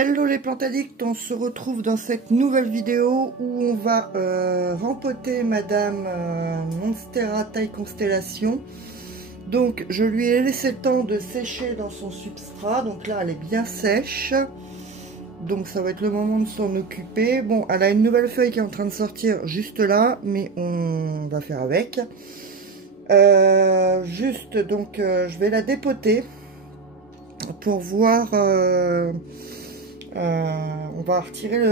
Hello les plantes addicts, on se retrouve dans cette nouvelle vidéo où on va rempoter Madame Monstera taille constellation. Donc je lui ai laissé le temps de sécher dans son substrat, donc là elle est bien sèche. Donc ça va être le moment de s'en occuper. Bon, elle a une nouvelle feuille qui est en train de sortir juste là, mais on va faire avec. Je vais la dépoter pour voir... on va retirer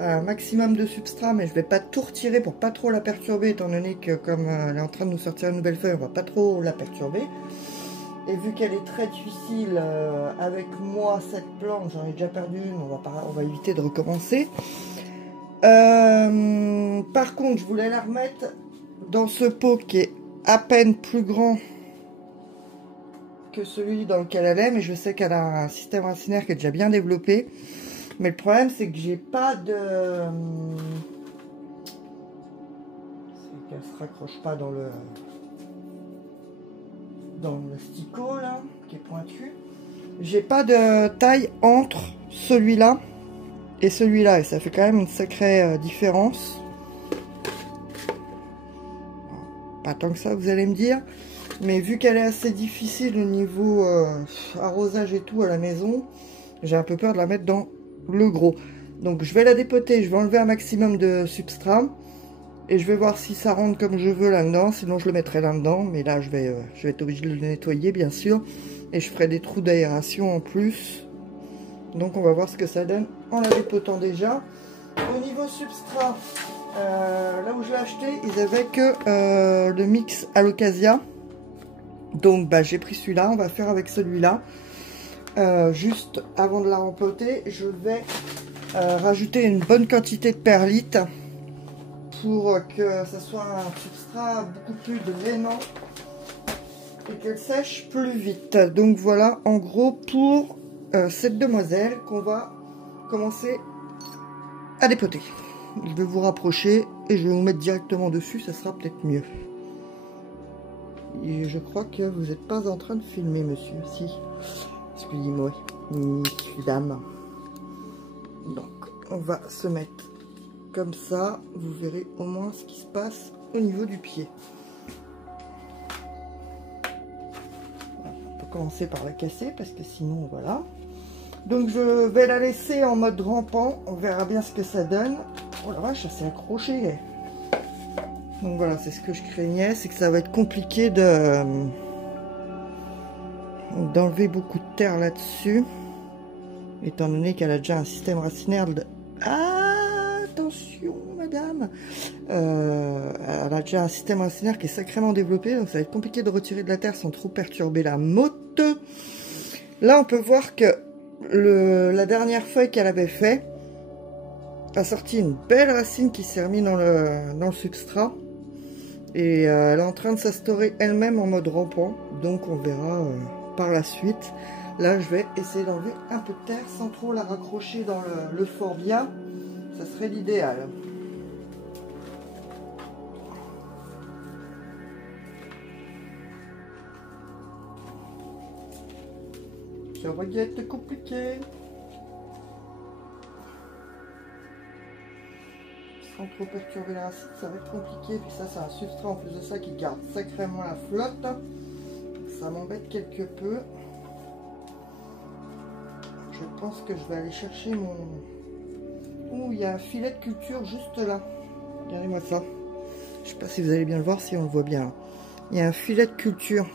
un maximum de substrat, mais je vais pas tout retirer pour pas trop la perturber, étant donné que comme elle est en train de nous sortir une nouvelle feuille, on va pas trop la perturber. Et vu qu'elle est très difficile avec moi, cette plante, j'en ai déjà perdu une, on va éviter de recommencer. Par contre, je voulais la remettre dans ce pot qui est à peine plus grand que celui dans lequel elle est, mais je sais qu'elle a un système racinaire qui est déjà bien développé. Mais le problème, c'est que j'ai pas de... C'est qu'elle se raccroche pas dans le sticot là, qui est pointu. J'ai pas de taille entre celui-là et celui-là, et ça fait quand même une sacrée différence. Pas tant que ça, vous allez me dire. Mais vu qu'elle est assez difficile au niveau arrosage et tout à la maison, j'ai un peu peur de la mettre dans le gros. Donc je vais la dépoter, je vais enlever un maximum de substrat. Et je vais voir si ça rentre comme je veux là-dedans. Sinon je le mettrai là-dedans. Mais là je vais être obligée de le nettoyer bien sûr. Et je ferai des trous d'aération en plus. Donc on va voir ce que ça donne en la dépotant déjà. Au niveau substrat, là où je l'ai acheté, ils avaient que le mix Alocasia. Donc bah, j'ai pris celui-là, on va faire avec celui-là. Juste avant de la rempoter, je vais rajouter une bonne quantité de perlite pour que ça soit un substrat beaucoup plus drainant et qu'elle sèche plus vite. Donc voilà en gros pour cette demoiselle qu'on va commencer à dépoter. Je vais vous rapprocher et je vais vous mettre directement dessus, ça sera peut-être mieux. Et je crois que vous n'êtes pas en train de filmer, monsieur. Si. Excusez-moi, dame. Donc, on va se mettre comme ça. Vous verrez au moins ce qui se passe au niveau du pied. On peut commencer par la casser parce que sinon, voilà. Donc, je vais la laisser en mode rampant. On verra bien ce que ça donne. Oh la vache, ça s'est accroché. Donc voilà, c'est ce que je craignais, c'est que ça va être compliqué d'enlever beaucoup de terre là-dessus, étant donné qu'elle a déjà un système racinaire de... Ah, attention madame, elle a déjà un système racinaire qui est sacrément développé, donc ça va être compliqué de retirer de la terre sans trop perturber la motte. Là on peut voir que la dernière feuille qu'elle avait fait a sorti une belle racine qui s'est remise dans le substrat. Et elle est en train de s'instaurer elle-même en mode rampant. Donc on verra par la suite. Là je vais essayer d'enlever un peu de terre sans trop la raccrocher dans le forbia. Ça serait l'idéal. Ça va être compliqué. Sans trop perturber la racine, ça va être compliqué. Puis ça, c'est un substrat en plus de ça qui garde sacrément la flotte. Ça m'embête quelque peu. Je pense que je vais aller chercher mon... Ouh, il y a un filet de culture juste là. Regardez-moi ça. Je sais pas si vous allez bien le voir, si on le voit bien. Il y a un filet de culture.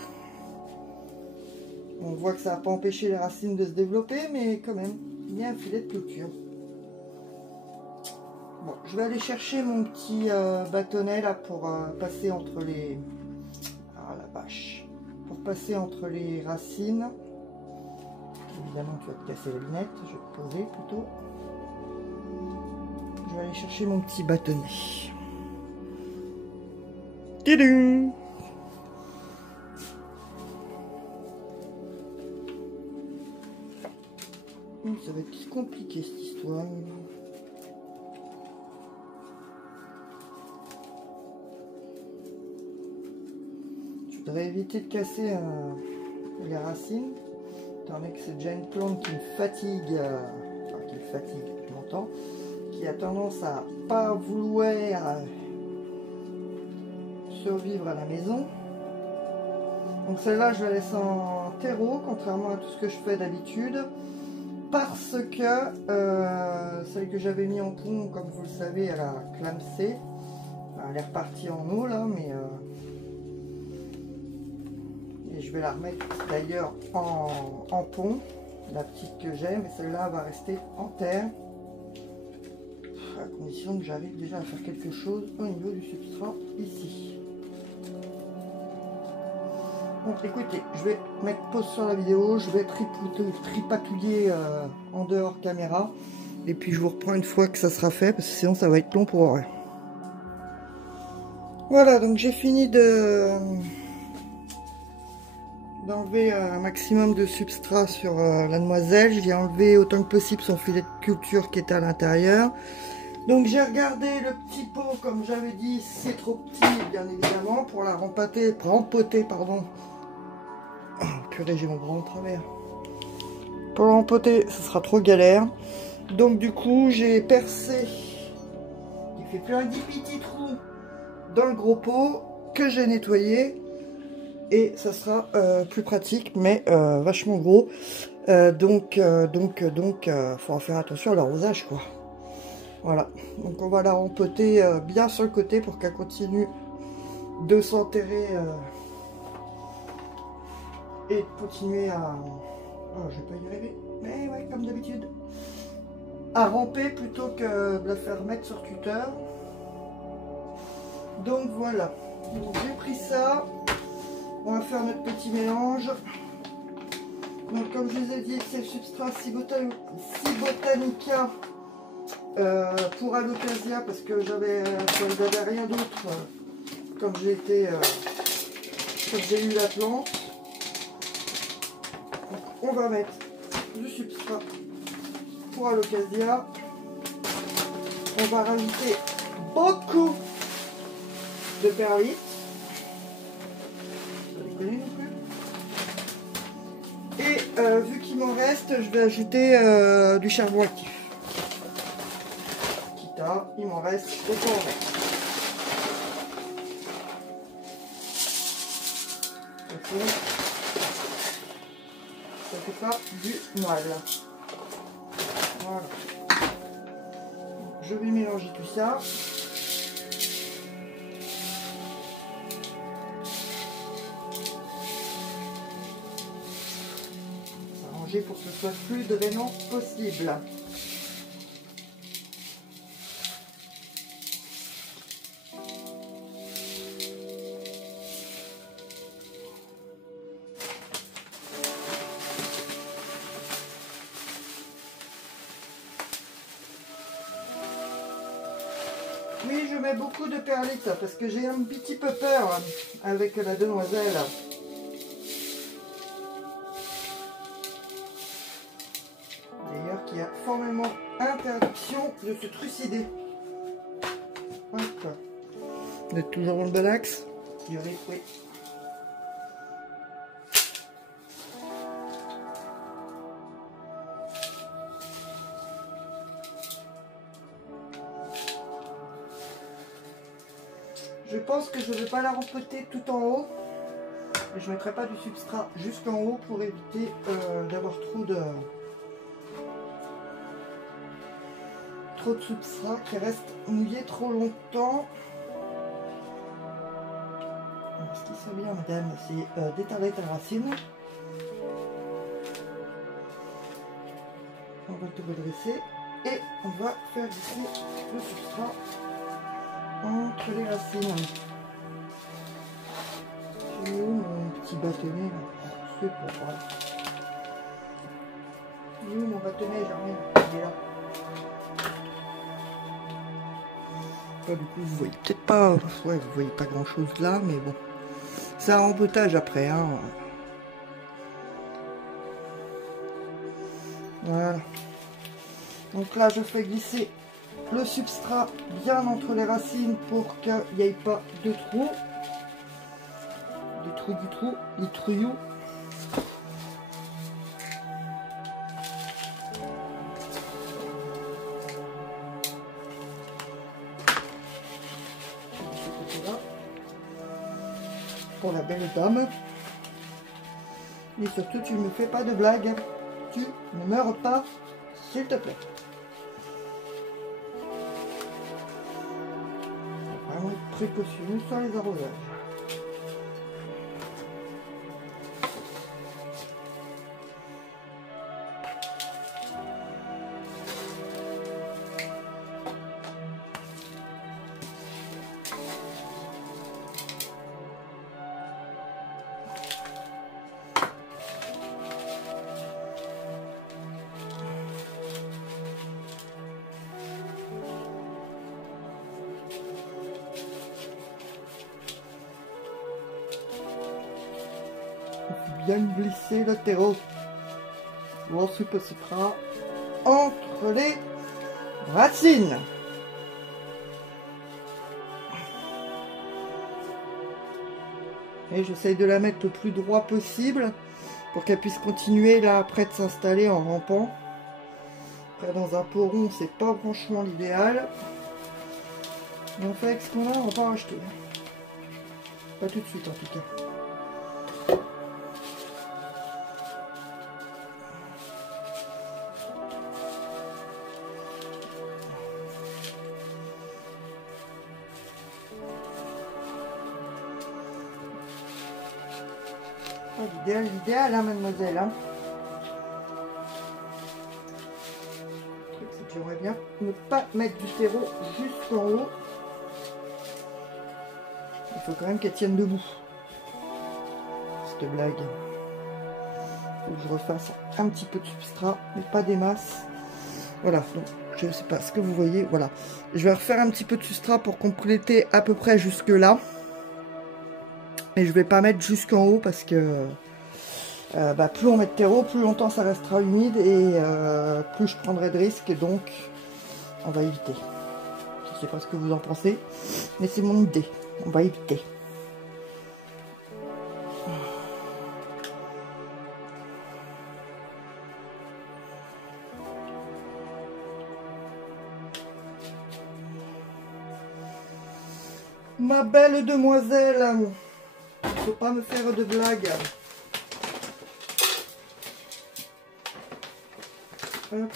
On voit que ça n'a pas empêché les racines de se développer, mais quand même, il y a un filet de culture. Bon, je vais aller chercher mon petit bâtonnet là pour passer entre les... Ah la vache. Pour passer entre les racines. Évidemment, tu vas te casser la lunette. Je vais te poser plutôt. Je vais aller chercher mon petit bâtonnet. Tidou! Ça va être compliqué cette histoire. Je voudrais éviter de casser les racines. étant donné que c'est déjà une plante qui me fatigue, enfin qui me fatigue, je m'entends, qui a tendance à pas vouloir survivre à la maison. Donc celle-là, je la laisse en terreau, contrairement à tout ce que je fais d'habitude, parce que celle que j'avais mis en pont, comme vous le savez, elle a clamsé. Elle est repartie en eau là, mais et je vais la remettre d'ailleurs en pont, la petite que j'ai, mais celle-là va rester en terre, à condition que j'arrive déjà à faire quelque chose au niveau du substrat ici. Bon, écoutez, je vais mettre pause sur la vidéo, je vais tripatouiller en dehors caméra, et puis je vous reprends une fois que ça sera fait, parce que sinon ça va être long pour rien. Voilà, donc j'ai fini d'enlever un maximum de substrat sur la demoiselle. J'ai enlevé autant que possible son filet de culture qui était à l'intérieur. Donc j'ai regardé le petit pot, comme j'avais dit, c'est trop petit, bien évidemment, pour la rempoter, pardon. Oh, purée, j'ai mon bras en travers. Pour la rempoter, ce sera trop galère. Donc du coup, j'ai percé, j'ai fait plein de petits trous dans le gros pot que j'ai nettoyé. Et ça sera plus pratique, mais vachement gros. Donc, faut faire attention à l'arrosage, quoi. Voilà. Donc, on va la rempoter bien sur le côté pour qu'elle continue de s'enterrer et continuer à... Oh, je vais pas y arriver. Mais ouais, comme d'habitude. À ramper plutôt que de la faire mettre sur tuteur. Donc, voilà. J'ai pris ça. On va faire notre petit mélange. Donc comme je vous ai dit, c'est le substrat Cibotanica pour Alocasia, parce que j'avais rien d'autre comme j'ai eu la plante. Donc on va mettre du substrat pour Alocasia. On va rajouter beaucoup de perlite. Et vu qu'il m'en reste, je vais ajouter du charbon actif. Quitte à, il m'en reste, autant en mettre. Ça fait pas du mal. Voilà. Je vais mélanger tout ça. Pour que ce soit plus drainant possible. Oui, je mets beaucoup de perlite parce que j'ai un petit peu peur avec la demoiselle. Qui a formellement interdiction de se trucider. Hop. Vous êtes toujours dans le bon axe? Oui. Je pense que je ne vais pas la rempoter tout en haut. Et je ne mettrai pas du substrat jusqu'en haut pour éviter d'avoir trop de substrat qui reste mouillé trop longtemps. Alors, ce qui serait bien, madame, c'est d'étaler ta racine. On va te redresser et on va faire glisser le substrat entre les racines. C'est où mon petit bâtonnet là? C'est pas grave. Il est où mon bâtonnet? J'ai rien. Il est là. Du coup, vous voyez peut-être pas, ouais, vous voyez pas grand chose là, mais bon, c'est un rempotage après, hein. Voilà. Donc là, je fais glisser le substrat bien entre les racines pour qu'il n'y ait pas de trous. Des trous du trou, des trouilloux. pour la belle dame. Et surtout, tu ne me fais pas de blagues. Tu ne meurs pas, s'il te plaît. Vraiment être précautionneux sur les arrosages. Bien glisser le terreau. Ensuite, se fera entre les racines. Et j'essaye de la mettre le plus droit possible pour qu'elle puisse continuer là après de s'installer en rampant. Après, dans un pot rond, c'est pas franchement l'idéal. Mais on fait avec ce qu'on a, on va pas racheter. Pas tout de suite en tout cas. L'idéal, hein, mademoiselle. Hein. Le truc, c'est que j'aimerais bien ne pas mettre du terreau jusqu'en haut. Il faut quand même qu'elle tienne debout. Cette blague. Il faut que je refasse un petit peu de substrat, mais pas des masses. Voilà, donc je ne sais pas ce que vous voyez. Voilà. Je vais refaire un petit peu de substrat pour compléter à peu près jusque là. Mais je vais pas mettre jusqu'en haut parce que plus on met de terreau, plus longtemps ça restera humide et plus je prendrai de risques, donc on va éviter. Je sais pas ce que vous en pensez, mais c'est mon idée. On va éviter. Ma belle demoiselle, faut pas me faire de blagues. Hop.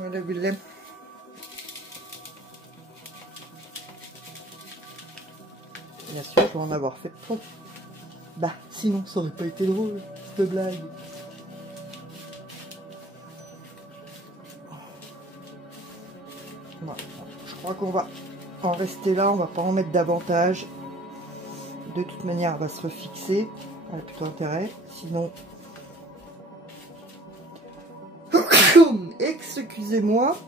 Voilà, Willem. Bien sûr, je dois en avoir fait trop. Bah, sinon, ça aurait pas été drôle, cette blague. Voilà. Je crois qu'on va en rester là, on va pas en mettre davantage. De toute manière, elle va se refixer. Elle a plutôt intérêt. Sinon... Excusez-moi.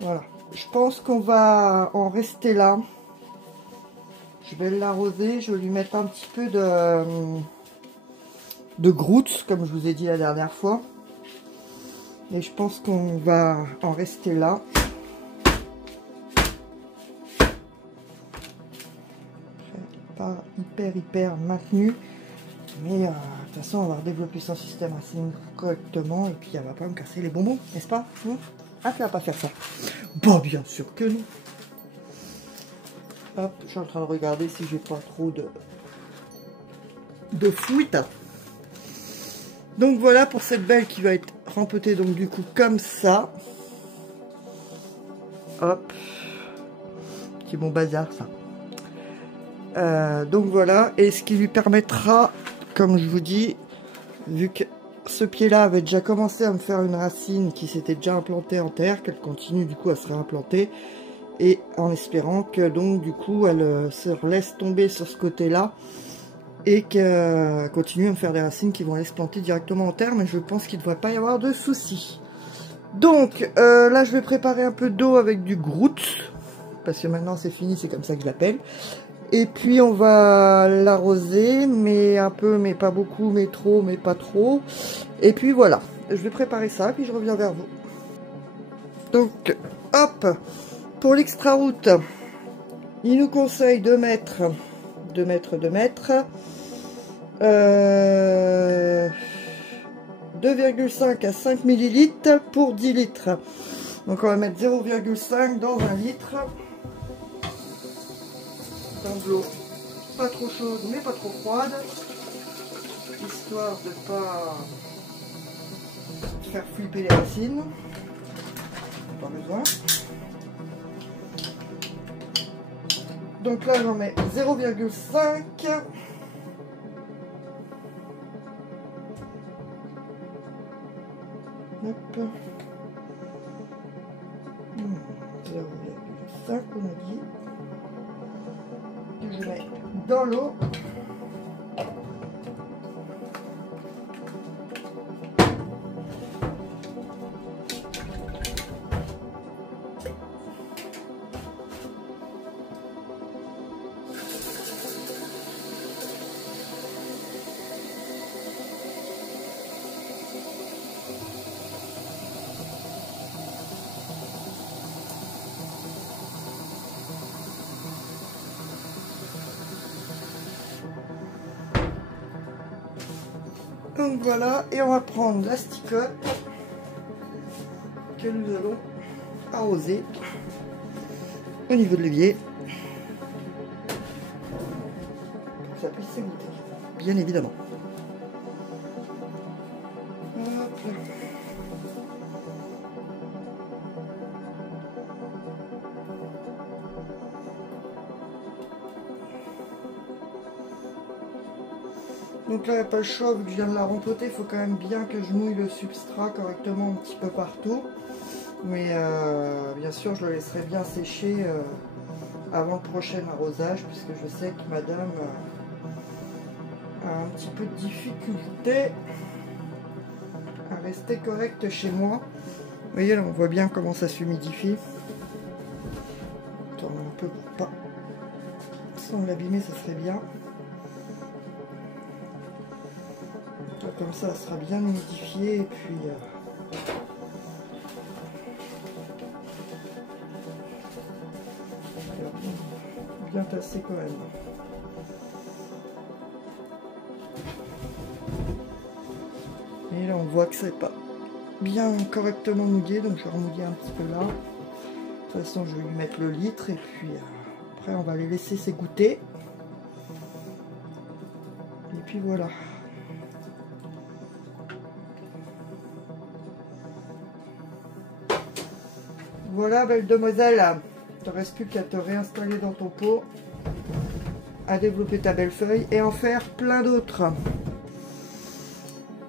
Voilà. Je pense qu'on va en rester là. Je vais l'arroser. Je vais lui mettre un petit peu de groutte, comme je vous ai dit la dernière fois. Et je pense qu'on va en rester là. Pas hyper maintenu. Mais de toute façon, on va redévelopper son système assez correctement. Et puis, elle va pas me casser les bonbons, n'est-ce pas? Ah, tu vas pas faire ça? Bah, bien sûr que non. Hop, je suis en train de regarder si j'ai pas trop de fuite. Donc, voilà pour cette belle qui va être rempotée, donc du coup, comme ça. Hop. C'est mon bazar, ça. Donc, voilà. Et ce qui lui permettra... Comme je vous dis, vu que ce pied-là avait déjà commencé à me faire une racine qui s'était déjà implantée en terre, qu'elle continue du coup à se réimplanter, et en espérant que donc du coup elle se laisse tomber sur ce côté-là et qu'elle continue à me faire des racines qui vont aller se planter directement en terre, mais je pense qu'il ne devrait pas y avoir de soucis. Donc là je vais préparer un peu d'eau avec du grout, parce que maintenant c'est fini, c'est comme ça que je l'appelle. Et puis on va l'arroser, mais un peu, mais pas beaucoup, mais trop, mais pas trop. Et puis voilà. je vais préparer ça, puis je reviens vers vous. Donc, hop, pour l'extra route, il nous conseille de mettre 2,5 à 5 millilitres pour 10 litres. Donc on va mettre 0,5 dans 1 litre. Dans de l'eau pas trop chaude mais pas trop froide, histoire de ne pas faire flipper les racines. Pas besoin. Donc là j'en mets 0,5. Hop. 0,5 on a dit. Que je mets dans l'eau. Donc voilà, et on va prendre l'asticote que nous allons arroser au niveau de l'évier pour que ça puisse s'égoutter, bien évidemment. Hop là. Donc là, il n'y a pas le choix, vu que je viens de la rempoter, il faut quand même bien que je mouille le substrat correctement un petit peu partout. Mais bien sûr, je le laisserai bien sécher avant le prochain arrosage, puisque je sais que madame a un petit peu de difficulté à rester correcte chez moi. Vous voyez, là, on voit bien comment ça s'humidifie. Attends, un peu pour pas sans l'abîmer, ça serait bien. Comme ça sera bien humidifié et puis bien tassé quand même. Et là on voit que c'est pas bien correctement mouillé, donc je vais remouiller un petit peu là. De toute façon je vais lui mettre le litre et puis après on va les laisser s'égoutter. Et puis voilà. Voilà, belle demoiselle, il ne te reste plus qu'à te réinstaller dans ton pot, à développer ta belle feuille et en faire plein d'autres.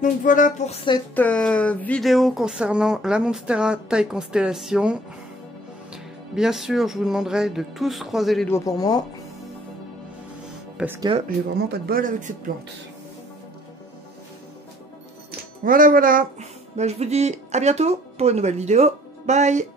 Donc voilà pour cette vidéo concernant la Monstera taille constellation. Bien sûr, je vous demanderai de tous croiser les doigts pour moi, parce que j'ai vraiment pas de bol avec cette plante. Voilà, voilà. Ben, je vous dis à bientôt pour une nouvelle vidéo. Bye!